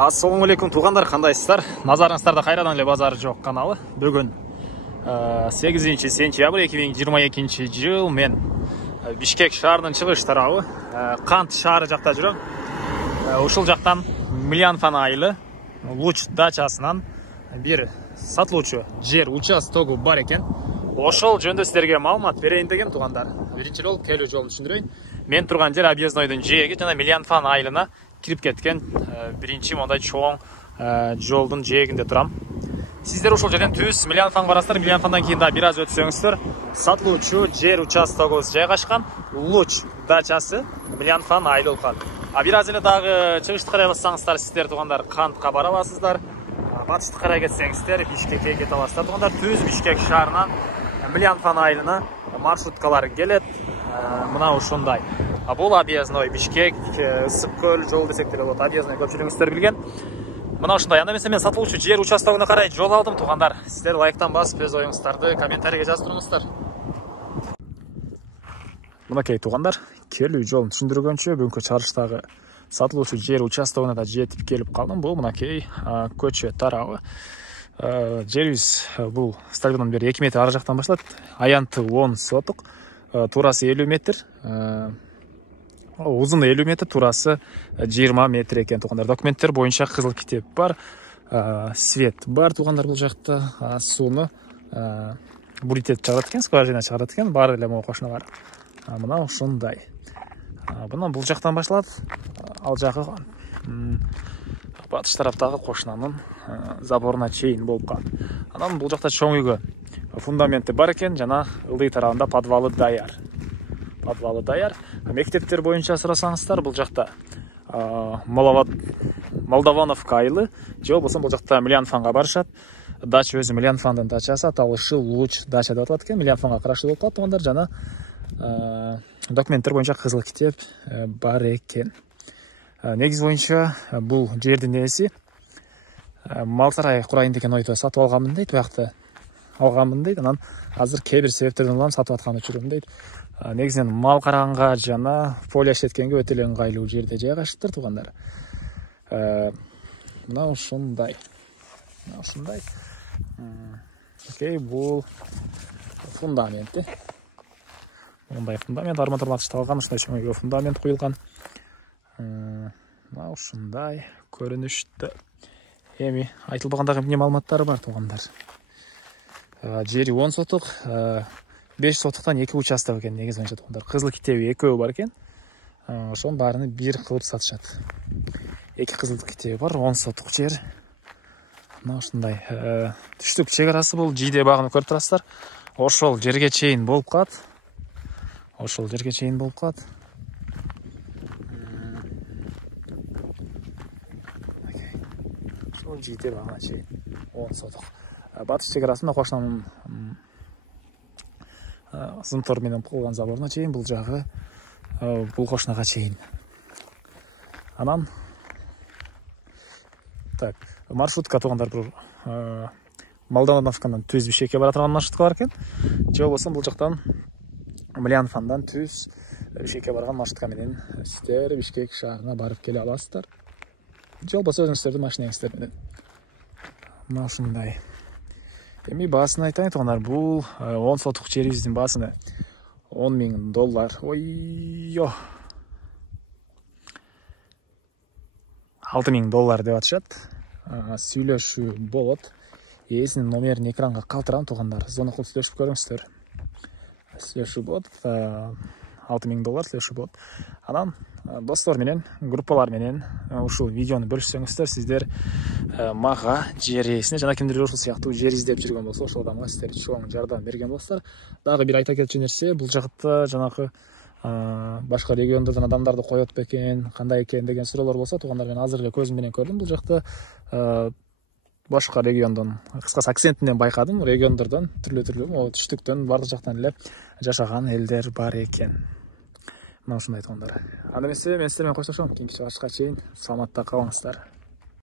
Ассаламу алейкум туғандар, қандайсыздар? Назарыңыздарда қайрадан эле базары жоқ каналы. Бүгін 8 сентябрь 2022 жыл мен Бишкек шаарынын чыгыш тарабы Кант шаары жакта жүрөм. Ушул жактан Милянфан айылы Луч дачасынан бир сатылуучу жер участогу бар экен. Ошол жөнүндө силерге маалымат берейин деген туғандар. Биринчи жолу келүү жолун түшүндүрөйүн. Мен турган жер объезднойдун жээги жана Милянфан айылына кирип кеткен биринчи мондай чоң жолдун жээгинде турам. Сиздер ушул жерден түз Милянфанга барасыздар. Милянфандан кийин да бир аз өтсөңүздөр сатылуучу жер участогубуз жайгашкан Луч дачасы Милянфан айылы болуп калат. Бир аз эле дагы чыгышты карай бассаңыздар сиздер тугандар Кантка бара аласыздар. Батышты карай кетсеңиздер Бишкекке кете аласыздар тугандар. Түз Бишкек шаарынан Милянфан айылына маршруткалар келет. Мына ушундай. Бул объездной Бишкек, Ысык көл жол десек деле болот. Объездной көпчүлүгүңүздөр билген. Мына ушундай. Анда мен сатылуучу жер участогуна карай жол алдым тугандар. Сиздер лайктан басып өз оюңуздарды комментарийге жазып туруңуздар. Мынакей тугандар, келүү жолун түшүндүргөнчө бүгүнкү чыгарыштагы сатылуучу жер участогуна да жетип келип калдым. Бул мынакей көчө тарабы. Жерибиз бул стадиондон бери 2 метр ары жактан башталат. Аянты 10 сотук, турасы 50 метр. Узуну 50 метр, турасы 20 метр экен тугандар. Документтер боюнча кызыл китеп бар, свет бар тугандар бул жакта. Сууну буритет чыгарат экен, скважина чыгарат экен, баары эле могу кошуна бар. Мына ушундай. Мына бул жактан башталат. Ал жагы батыш тараптагы кошунанын заборуна чейин болуп калат. Анан бул жакта чоң үйгө фундаменти бар экен, жана ылдый тарабында подвалы даяр. Подвалы даяр. Мектептер боюнча сурасаңыздар, бул жакта Молдавановка айылы, же болбосо бул жакта Милянфанга барышат. Дача өзү Милянфандын дачасы, аталышы Луч дача деп аталат экен. Милянфанга караштуу болуп калат тугандар, жана документтер боюнча кызыл китеп бар экен. Негиз боюнча бул жердин ээси мал сарай курайын деген ойдо сатып алганмын дейт, буякты алганмын дейт. Анан азыр кээ бир себептерден улам сатып аткан учурум дейт. Негизинен мал караганга жана поле иштеткенге өтө эле ыңгайлуу жерде жайгашыптыр тугандар. Мына ушундай. Окей, бул фундаменти. Мындай фундамент арматурлатышталган, ушундай чоң үйгө фундамент куюлган. Мына ушундай көрүнүштө. Эми айтылбагандагы эмне маалыматтары бар тугандар. Жери 10 сотук, 5 сотуктан 2 участок экен негиз боюнча тугандар. Кызыл китеби экөө бар экен. Ошонун баарыны бир кылып сатышат. 2 кызыл китеби бар, 10 сотук жер. Мына ушундай. Түштүк чек арасы бул жийде багын көрүп турасыздар. Ошол жерге чейин болуп калат. Ошол жийде багына чейин 10 сотук. Батыш чек арасында кошунанын зымтор менен кылган заборуна чейин, бул жагы бул кошунага чейин. Анан так, маршрутка тугандар бул Молдавановкадан түз Бишкекке бара турган маршрутка бар экен. Же болбосо бул жактан Милянфандан түз Бишкекке барган маршрутка менен сиздер Бишкек шаарына барып келе аласыздар. Же болбосо өзүңүздөрдүн машинаңыздар менен. Мына ушундай. Эми баасын айтайын тугандар, бул 10 сотук жерибиздин баасыны $10,000. Ойо. $6,000 деп атышат. Сүйлөшүү болот. Ээсинин номерин экранга калтырам тугандар. Звонок кылып сүйлөшүп көрүңүздөр. Сүйлөшүү болот. $6,000 сүйлөшүү болот. Анан достор менен, группалар менен ушул видеону бөлүшсөңүздөр, сиздер мага жер ээсине жана кимдир ушул сыяктуу жер издеп жүргөн болсо, ошол адамга сиздер чоң жардам берген болсуңар. Дагы бир айта кетчү нерсе, бул жакта жанагы башка региондордон адамдарды коет бекен, кандай экен деген суроолор болсо, тугандар мен азыр эле көзүм менен көрдүм. Бул жакта башка региондон, кыскасы акцентинен байкадым, региондордон түрлүү түштүктөн бардык жактан эле жашаган элдер бар экен. Мына ушундай тугандар. Анда мен сиздер менен коштошом. Кийинки чыгарышка чейин саламатта калыңыздар.